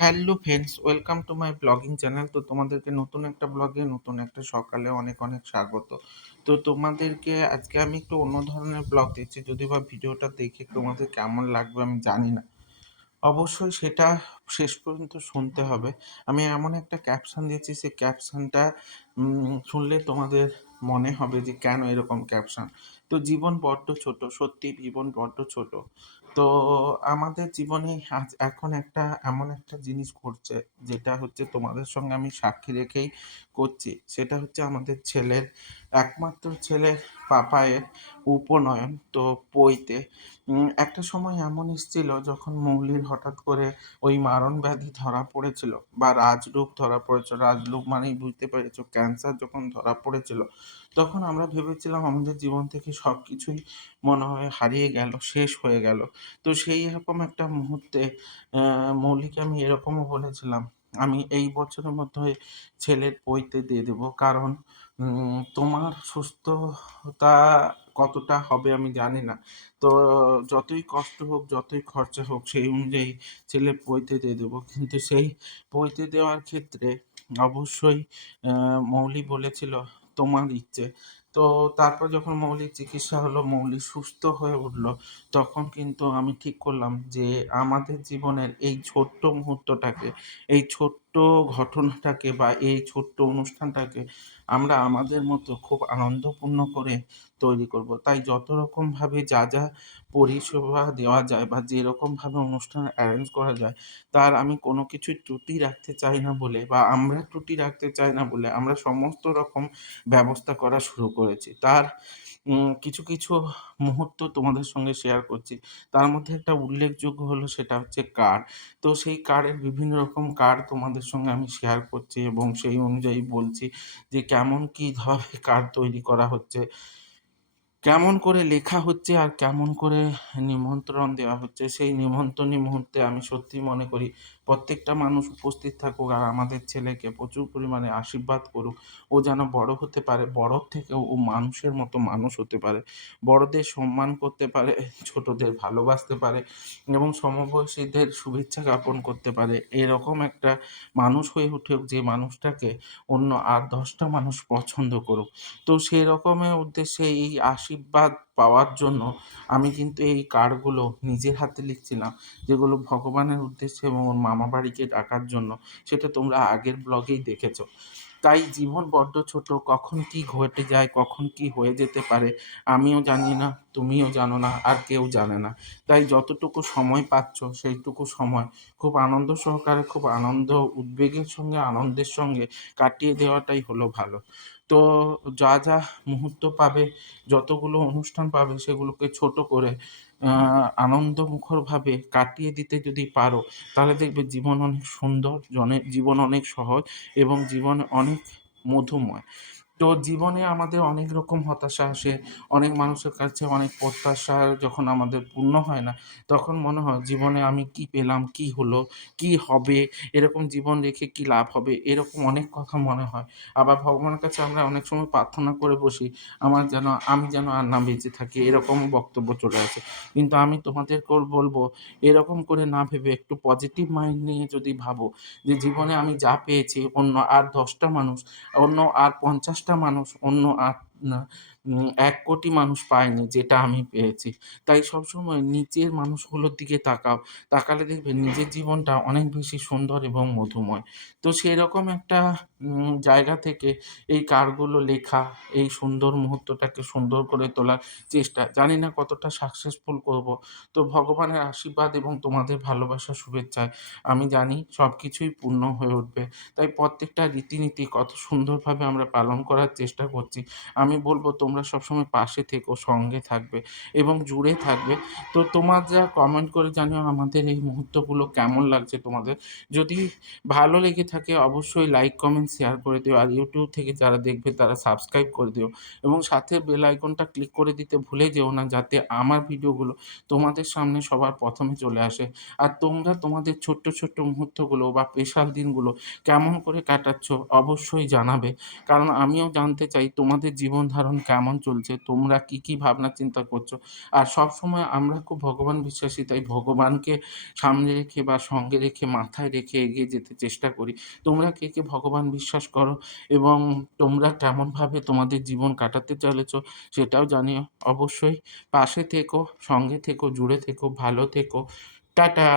Hello friends, welcome to my blogging channel. তো তোমাদেরকে নতুন একটা ব্লগে, নতুন একটা সকালে অনেক অনেক স্বাগত। তো তোমাদেরকে আজকে আমি একটু অন্য ধরনের ব্লগ দিচ্ছি, যদি বা ভিডিওটা দেখে তোমাদের কেমন লাগবে আমি জানি না। অবশ্যই সেটা শেষ পর্যন্ত শুনতে হবে। আমি এমন একটা ক্যাপশন দিয়েছি সেই ক্যাপশনটা শুনলে তোমাদের মনে হবে যে কেন এরকম ক্যাপশন তো জীবন বড্ড ছোট, সত্যি জীবন বড্ড ছোট। তো আমাদের জীবনে আজ এখন একটা এমন একটা জিনিস ঘটছে, যেটা হচ্ছে তোমাদের সঙ্গে আমি সাক্ষী রেখেই করছি। সেটা হচ্ছে আমাদের ছেলের, একমাত্র ছেলে পাপায়ের উপনয়ন, তো পইতে। একটা সময় এমন এসেছিল যখন মৌলির হঠাৎ করে ওই মারণ ব্যাধি ধরা পড়েছিল, বা রাজরূপ ধরা পড়েছিল, রাজরূপ মানেই বুঝতে পেরেছ ক্যান্সার যখন ধরা পড়েছিল, তখন আমরা ভেবেছিলাম আমাদের জীবন থেকে সব কিছুই মনে হয় হারিয়ে গেল, শেষ হয়ে গেল। তো সেই রকম একটা মুহূর্তে মৌলিকে আমি এরকমও বলেছিলাম, আমি এই বছরের মধ্যে ছেলের পৈতে দিয়ে দেবো। কারণ তোমার সুস্থতা কতটা হবে আমি জানি না। তো যতই কষ্ট হোক, যতই খরচা হোক, সেই অনুযায়ী ছেলে পৈতে দিয়ে দেবো। কিন্তু সেই পৈতে দেওয়ার ক্ষেত্রে অবশ্যই মৌলি বলেছিল, তোমার ইচ্ছে। তো তারপর যখন মৌলিক চিকিৎসা হলো, মৌলিক সুস্থ হয়ে উঠল, তখন কিন্তু আমি ঠিক করলাম যে আমাদের জীবনের এই ছোট্ট মুহূর্তটাকে, এই ছোট্ট ঘটনাটাকে বা এই ছোট্ট অনুষ্ঠানটাকে আমরা আমাদের মতো খুব আনন্দপূর্ণ করে তৈরি করব। তাই যত রকমভাবে যা যা পরিষেবা দেওয়া যায় বা যেরকমভাবে অনুষ্ঠান অ্যারেঞ্জ করা যায়, তার আমি কোনো কিছুই ত্রুটি রাখতে চাই না বলে বা আমরা ত্রুটি রাখতে চাই না বলে আমরা সমস্ত রকম ব্যবস্থা করা শুরু করেছি। তার কিছু কিছু মুহূর্ত তোমাদের সঙ্গে শেয়ার করছি। তার মধ্যে একটা উল্লেখযোগ্য হলো সেটা হচ্ছে কার্ড তো সেই কার্ডের বিভিন্ন রকম কার্ড তোমাদের সঙ্গে আমি শেয়ার করছি এবং সেই অনুযায়ী বলছি যে কেমন কীভাবে কার্ড তৈরি করা হচ্ছে, কেমন করে লেখা হচ্ছে আর কেমন করে নিমন্ত্রণ দেওয়া হচ্ছে। সেই নিমন্ত্রণী মুহূর্তে আমি সত্যিই মনে করি প্রত্যেকটা মানুষ উপস্থিত থাকুক আর আমাদের ছেলেকে প্রচুর পরিমাণে আশীর্বাদ করুক। ও যেন বড় হতে পারে, বড়র থেকেও ও মানুষের মতো মানুষ হতে পারে। বড়দের সম্মান করতে পারে, ছোটদের ভালোবাসতে পারে এবং সমবয়সীদের শুভেচ্ছা জ্ঞাপন করতে পারে। এরকম একটা মানুষ হয়ে উঠুক যে মানুষটাকে অন্য আর দশটা মানুষ পছন্দ করুক। তো সেই রকমের উদ্দেশ্যে এই আশীর্বাদ পাওয়ার জন্য আমি কিন্তু এই কার্ডগুলো নিজের হাতে লিখছিলাম, যেগুলো ভগবানের উদ্দেশ্যে এবং ওর মামা বাড়িকে ডাকার জন্য। সেটা তোমরা আগের ব্লগেই দেখেছ। তাই জীবন বড্ড ছোট, কখন কি ঘটে যায়, কখন কি হয়ে যেতে পারে, আমিও জানি না, তুমিও জানো না, আর কেউ জানে না। তাই যতটুকু সময় পাচ্ছ, সেইটুকু সময় খুব আনন্দ সহকারে, খুব আনন্দ উদ্বেগের সঙ্গে, আনন্দের সঙ্গে কাটিয়ে দেওয়াটাই হলো ভালো। তো যা যা মুহূর্ত পাবে, যতগুলো অনুষ্ঠান পাবে, সেগুলোকে ছোট করে আনন্দমুখরভাবে কাটিয়ে দিতে যদি পারো, তাহলে দেখবে জীবন অনেক সুন্দর জীবন অনেক সহজ এবং জীবন অনেক মধুময়। তো জীবনে আমাদের অনেক রকম হতাশা আসে, অনেক মানুষের কাছে অনেক প্রত্যাশা যখন আমাদের পূর্ণ হয় না, তখন মনে হয় জীবনে আমি কি পেলাম, কি হলো, কি হবে, এরকম জীবন রেখে কি লাভ হবে, এরকম অনেক কথা মনে হয়। আবার ভগবানের কাছে আমরা অনেক সময় প্রার্থনা করে বসি, আমার যেন, আমি যেন আর না বেঁচে থাকি, এরকম বক্তব্য চলে আসে। কিন্তু আমি তোমাদের বলব, এরকম করে না ভেবে একটু পজিটিভ মাইন্ড নিয়ে যদি ভাবো যে জীবনে আমি যা পেয়েছি, অন্য আর দশটা মানুষ, অন্য আর পঞ্চাশটা মানুষ অন্য আত্মা এক কোটি মানুষ পায়নি যেটা আমি পেয়েছি। তাই সবসময় নিচের মানুষগুলোর দিকে তাকাও। তাকালে দেখবে নিজের জীবনটা অনেক বেশি সুন্দর এবং মধুময়। তো সেরকম একটা জায়গা থেকে এই কারগুলো লেখা, এই সুন্দর মুহূর্তটাকে সুন্দর করে তোলার চেষ্টা। জানি না কতটা সাকসেসফুল করব। তো ভগবানের আশীর্বাদ এবং তোমাদের ভালোবাসা শুভেচ্ছায় আমি জানি সব কিছুই পূর্ণ হয়ে উঠবে। তাই প্রত্যেকটা রীতিনীতি কত সুন্দরভাবে আমরা পালন করার চেষ্টা করছি। আমি বলব তোমরা সবসময় পাশে থেকো, সঙ্গে থাকবে এবং জুড়ে থাকবে। তো তোমার যা কমেন্ট করে জানিও আমাদের এই মুহূর্তগুলো কেমন লাগছে তোমাদের। যদি ভালো লেগে থাকে অবশ্যই লাইক কমেন্ট শেয়ার করে দিও। আর ইউটিউব থেকে যারা দেখবে তারা সাবস্ক্রাইব করে দিও। এবং সাথে বেল আইকনটা ক্লিক করে দিতে ভুলে যেও না যাতে আমার ভিডিওগুলো তোমাদের সামনে সবার প্রথমে চলে আসে। আর তোমরা তোমাদের ছোট্ট ছোট্ট মুহূর্তগুলো বা স্পেশাল দিনগুলো কেমন করে কাটাচ্ছ অবশ্যই জানাবে। কারণ আমিও জানতে চাই তোমাদের জীবন ধারণ কেমন চলছে? তোমরা কি, কি ভাবনা চিন্তা করছ? আর সবসময় আমরা খুব ভগবান বিশ্বাসী তাই ভগবানকে সামনে রেখে বা সঙ্গে রেখে মাথায় রেখে এগিয়ে যেতে চেষ্টা করি। তোমরা কে, কে ভগবান বিশ্বাস করো এবং তোমরা কেমনভাবে তোমাদের জীবন কাটাতে চলেছ সেটাও জানিও। অবশ্যই পাশে থেকো, সঙ্গে থেকো, জুড়ে থেকো, ভালো থেকো। টাটা।